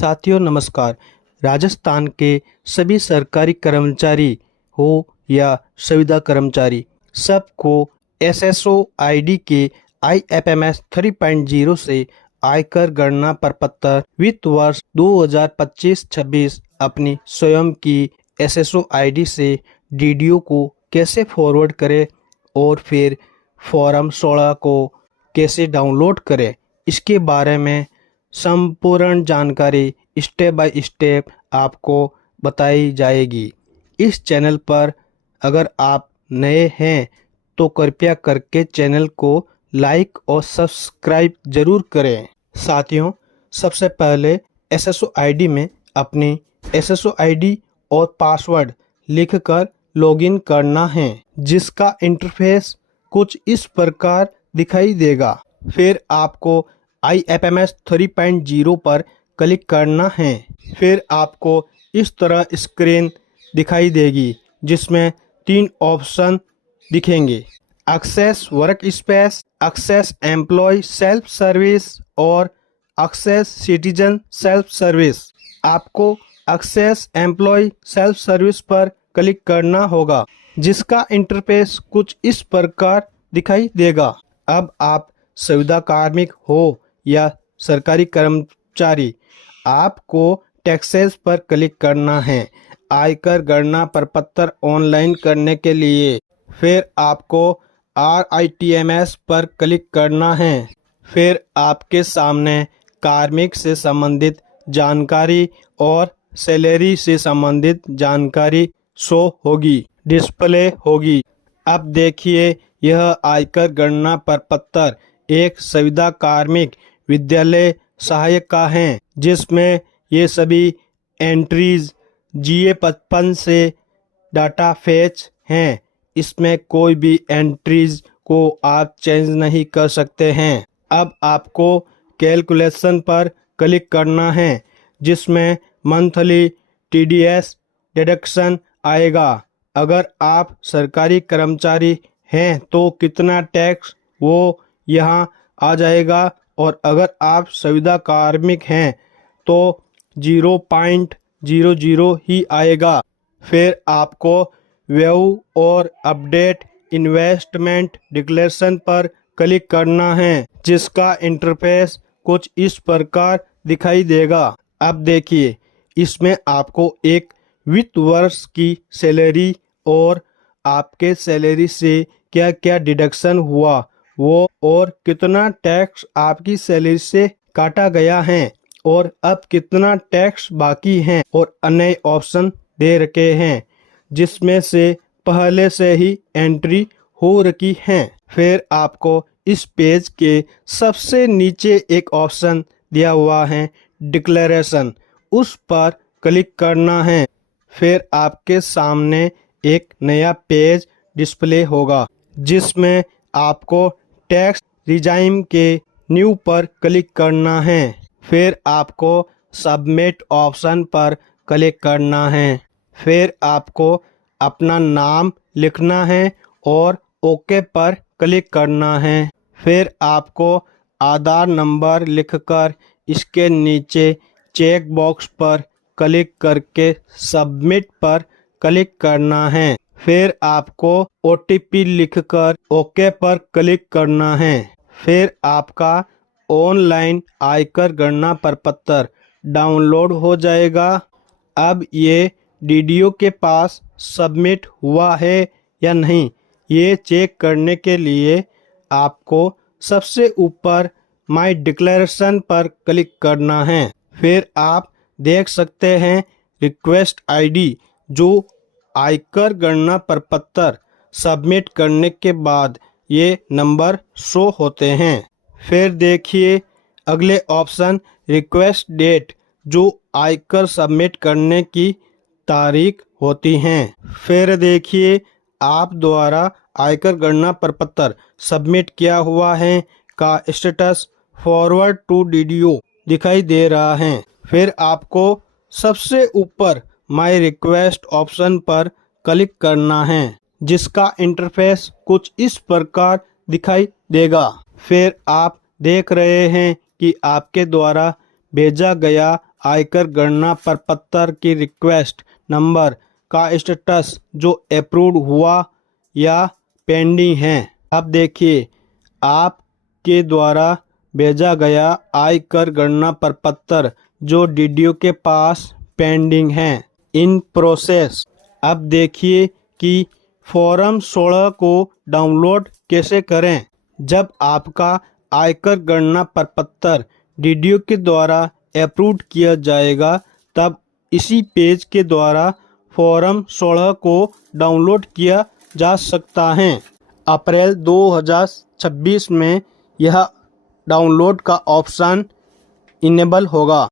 साथियों नमस्कार। राजस्थान के सभी सरकारी कर्मचारी हो या संविदा कर्मचारी, सबको एसएसओ आईडी के IFMS 3.0 से आयकर गणना प्रपत्र वित्त वर्ष 2025-26 अपनी स्वयं की एसएसओ आईडी से डीडीओ को कैसे फॉरवर्ड करें और फिर फॉर्म 16 को कैसे डाउनलोड करें, इसके बारे में संपूर्ण जानकारी स्टेप बाय स्टेप आपको बताई जाएगी। इस चैनल पर अगर आप नए हैं तो कृपया करके चैनल को लाइक और सब्सक्राइब जरूर करें। साथियों, सबसे पहले एसएसओ आईडी में अपनी एसएसओ आईडी और पासवर्ड लिखकर लॉगिन करना है, जिसका इंटरफेस कुछ इस प्रकार दिखाई देगा। फिर आपको IFMS 3.0 पर क्लिक करना है। फिर आपको इस तरह स्क्रीन दिखाई देगी, जिसमें 3 ऑप्शन दिखेंगे: access work space, access employee self service और एक्सेस सिटीजन सेल्फ सर्विस। आपको एक्सेस एम्प्लॉय सेल्फ सर्विस पर क्लिक करना होगा, जिसका इंटरफेस कुछ इस प्रकार दिखाई देगा। अब आप संविदा कार्मिक हो या सरकारी कर्मचारी, आपको टैक्सेस पर क्लिक करना है आयकर गणना प्रपत्र ऑनलाइन करने के लिए। फिर आपको RITMS पर क्लिक करना है। फिर आपके सामने कार्मिक से संबंधित जानकारी और सैलरी से संबंधित जानकारी शो होगी, डिस्प्ले होगी। अब देखिए, यह आयकर गणना प्रपत्र एक संविदा कार्मिक विद्यालय सहायक का है, जिसमें ये सभी एंट्रीज GA55 से डाटा फेच हैं। इसमें कोई भी एंट्रीज को आप चेंज नहीं कर सकते हैं। अब आपको कैलकुलेशन पर क्लिक करना है, जिसमें मंथली TDS डिडक्शन आएगा। अगर आप सरकारी कर्मचारी हैं तो कितना टैक्स वो यहाँ आ जाएगा, और अगर आप संविदा कार्मिक हैं तो 0.00 ही आएगा। फिर आपको व्यू और अपडेट इन्वेस्टमेंट डिक्लेरेशन पर क्लिक करना है, जिसका इंटरफेस कुछ इस प्रकार दिखाई देगा। अब देखिए, इसमें आपको एक वित्त वर्ष की सैलरी और आपके सैलरी से क्या क्या डिडक्शन हुआ वो, और कितना टैक्स आपकी सैलरी से काटा गया है, और अब कितना टैक्स बाकी है, और अन्य ऑप्शन दे रखे हैं, जिसमें से पहले से ही एंट्री हो रखी है। फिर आपको इस पेज के सबसे नीचे एक ऑप्शन दिया हुआ है डिक्लेरेशन, उस पर क्लिक करना है। फिर आपके सामने एक नया पेज डिस्प्ले होगा, जिसमें आपको टैक्स रिजाइम के न्यू पर क्लिक करना है। फिर आपको सबमिट ऑप्शन पर क्लिक करना है। फिर आपको अपना नाम लिखना है और ओके पर क्लिक करना है। फिर आपको आधार नंबर लिखकर इसके नीचे चेक बॉक्स पर क्लिक करके सबमिट पर क्लिक करना है। फिर आपको OTP लिखकर ओके पर क्लिक करना है। फिर आपका ऑनलाइन आयकर गणना प्रपत्र डाउनलोड हो जाएगा। अब ये डीडीओ के पास सबमिट हुआ है या नहीं, ये चेक करने के लिए आपको सबसे ऊपर माय डिक्लेरेशन पर क्लिक करना है। फिर आप देख सकते हैं रिक्वेस्ट आईडी, जो आयकर गणना प्रपत्र सबमिट करने के बाद ये नंबर शो होते हैं। फिर देखिए अगले ऑप्शन रिक्वेस्ट डेट, जो आयकर सबमिट करने की तारीख होती हैं। फिर देखिए आप द्वारा आयकर गणना प्रपत्र सबमिट किया हुआ है का स्टेटस फॉरवर्ड टू डीडीओ दिखाई दे रहा है। फिर आपको सबसे ऊपर माय रिक्वेस्ट ऑप्शन पर क्लिक करना है, जिसका इंटरफेस कुछ इस प्रकार दिखाई देगा। फिर आप देख रहे हैं कि आपके द्वारा भेजा गया आयकर गणना प्रपत्र की रिक्वेस्ट नंबर का स्टेटस जो अप्रूव हुआ या पेंडिंग है। अब देखिए, आपके द्वारा भेजा गया आयकर गणना प्रपत्र जो डीडीओ के पास पेंडिंग है, इन प्रोसेस। अब देखिए कि फॉर्म 16 को डाउनलोड कैसे करें। जब आपका आयकर गणना प्रपत्र डीडीओ के द्वारा अप्रूव किया जाएगा तब इसी पेज के द्वारा फॉर्म 16 को डाउनलोड किया जा सकता है। अप्रैल 2026 में यह डाउनलोड का ऑप्शन इनेबल होगा।